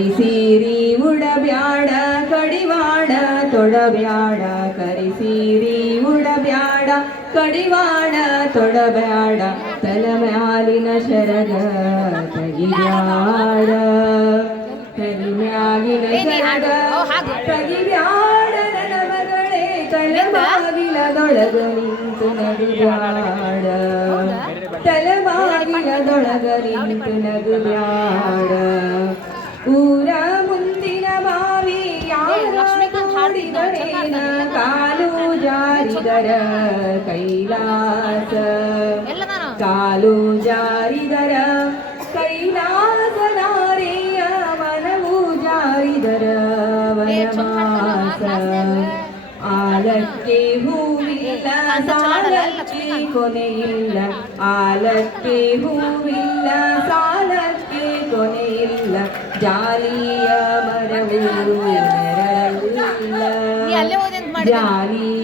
ಕರಿಸೀರಿ ಉಡಬ್ಯಾಡ ಕಡಿವಾಡ ತೊಡಬ್ಯಾಡ ಕರಿಸೀರಿ ಉಡಬ್ಯಾಡ ಕಡಿವಾಡ ತೊಡಬ್ಯಾಡ ತಲೆಮ್ಯಾಲಿನ ಶರಗ ತೆಗಿಬ್ಯಾಡ ತಲೆಮ್ಯಾಲಿನ ಶರಗ ತೆಗಿಬ್ಯಾಡ ನನ್ನ ಮಗಳೇ ತಲೆಮಾಗಿಲದೊಳಗ ನಿಂತು ನಗುಬ್ಯಾಡ ತಲೆಮಾಗಿಲದೊಳಗ ನಿಂತು ನಗುಬ್ಯಾಡ ಊರ ಮುಂದಿನ ಬಾವಿ ಯಾರಿದರೇನ ಕಾಲು ಜಾರಿದರ ಕೈಲಾಸ ಕಾಲು ಜಾರಿದರ ಕೈಲಾಸ ನಾರಿಯ ಮನವು ಜಾರಿದರ ವನವಾಸ ಆಲಕ್ಕೆ ಹೂವಿಲ್ಲ ಸಾಲಕ್ಕೆ ಕೊನೆಯಿಲ್ಲ ಆಲಕ್ಕೆ ಹೂವಿಲ್ಲ ಸಾಲಕ್ಕೆ ಕೊನೆಯಿಲ್ಲ ಜಾಲಿಯ ಮರವು ನೆರಳಿಲ್ಲ ಜಾಲಿಯ